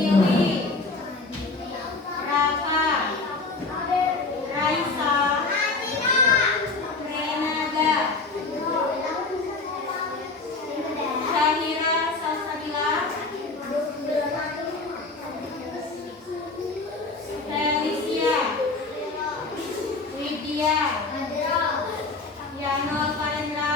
Willy, Rafa, Raisa, Renada, Syahira Salsabila, Felicia, Widya, Yanol Parendra,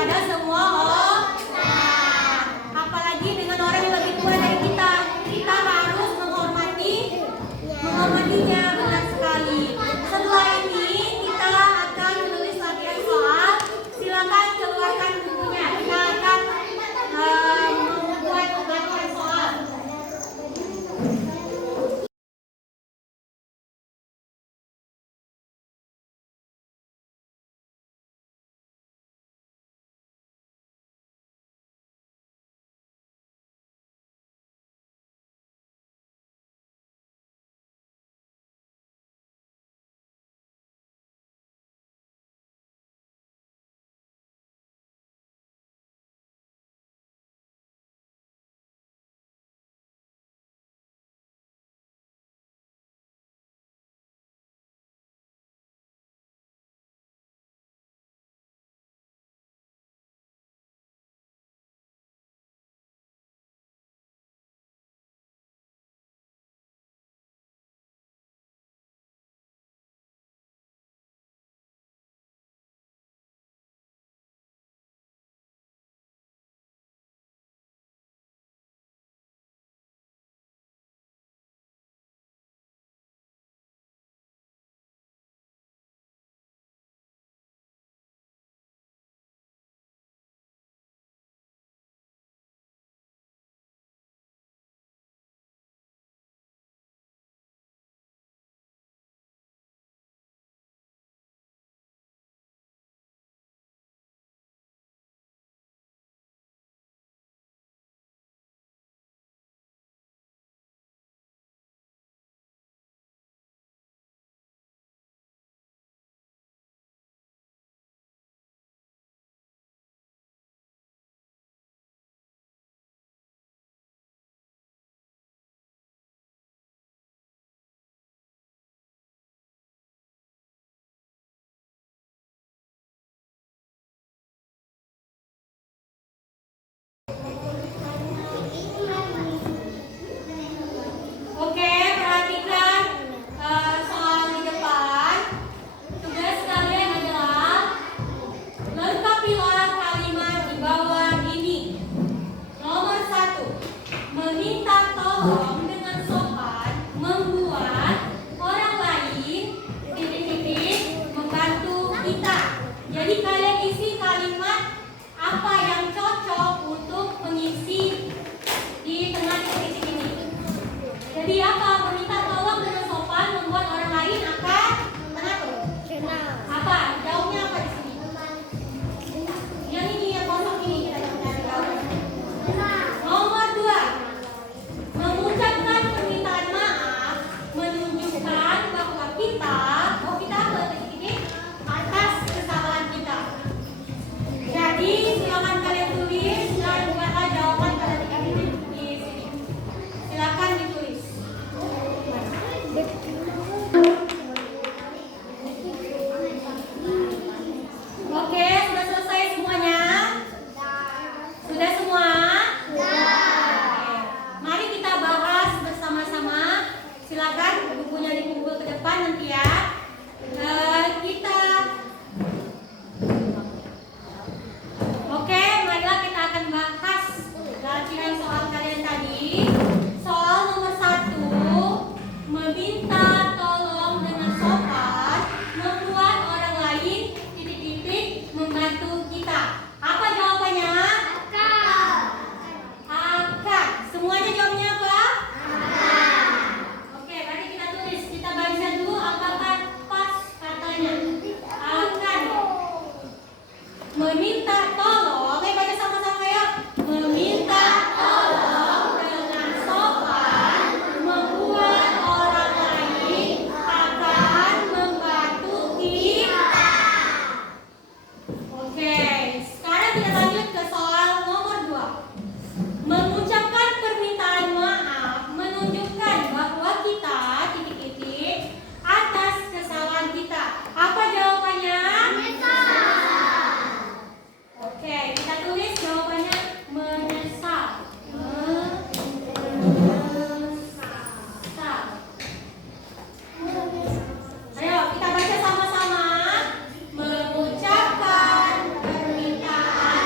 kepada semua orang. Apalagi dengan orang yang lebih tua dari kita, kita harus menghormatinya, benar sekali. Setelah ini kita akan menulis latihan soal. Silakan keluarkan bukunya. Kita akan membuat latihan soal. Oke, perhatikan soal di depan. Tugas kalian adalah lengkapilah kalimat di bawah ini. Nomor 1, meminta tolong dengan sopan membuat orang lain membantu kita. Jadi kalian isi kalimat apa yang cocok untuk mengisi di tengah titik-titik ini. Jadi apa? Meminta tolong dengan sopan membuat orang lain akan senang. Apa? Jawabnya apa di sini? Yang ini, yang kosong ini kita cari jawabnya. Nomor 2, mengucapkan permintaan maaf menunjukkan bahwa kita apa titik-titik atas kesalahan kita. Jadi silakan kalian tulis dan buatlah jawaban pada titik-titik di sini. Silakan ditulis. Oke, sudah selesai semuanya? Sudah semua? Oke. Mari kita bahas bersama-sama. Silakan bukunya dikumpul ke depan nanti ya. Oke, marilah kita akan bahas latihan soal kalian tadi. Soal nomor 1, meminta tolong dengan sopan membuat orang lain titik-titik membantu kita. Apa jawabannya? Akan. Semuanya jawabnya apa? Oke, mari kita tulis. Kita baca dulu apakah pas katanya. Akan. Meminta tolong. Baca sama-sama ya. Meminta tolong dengan sopan membuat orang lain akan membantu kita. Oke, sekarang kita lanjut ke soal nomor 2. Mengucapkan permintaan maaf menunjukkan bahwa kita titik-titik atas kesalahan kita. Apa jawabannya? Oke, kita tulis jawabannya menyesal. Menyesal. Ayo kita baca sama-sama. Mengucapkan permintaan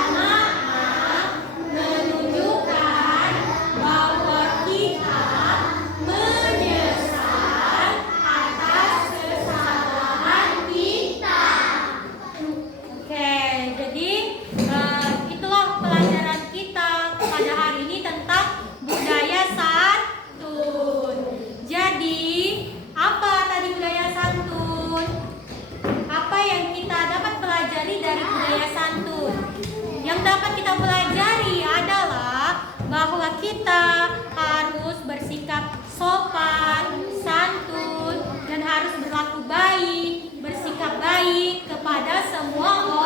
kita harus bersikap sopan, santun, dan harus berlaku baik, bersikap baik kepada semua orang.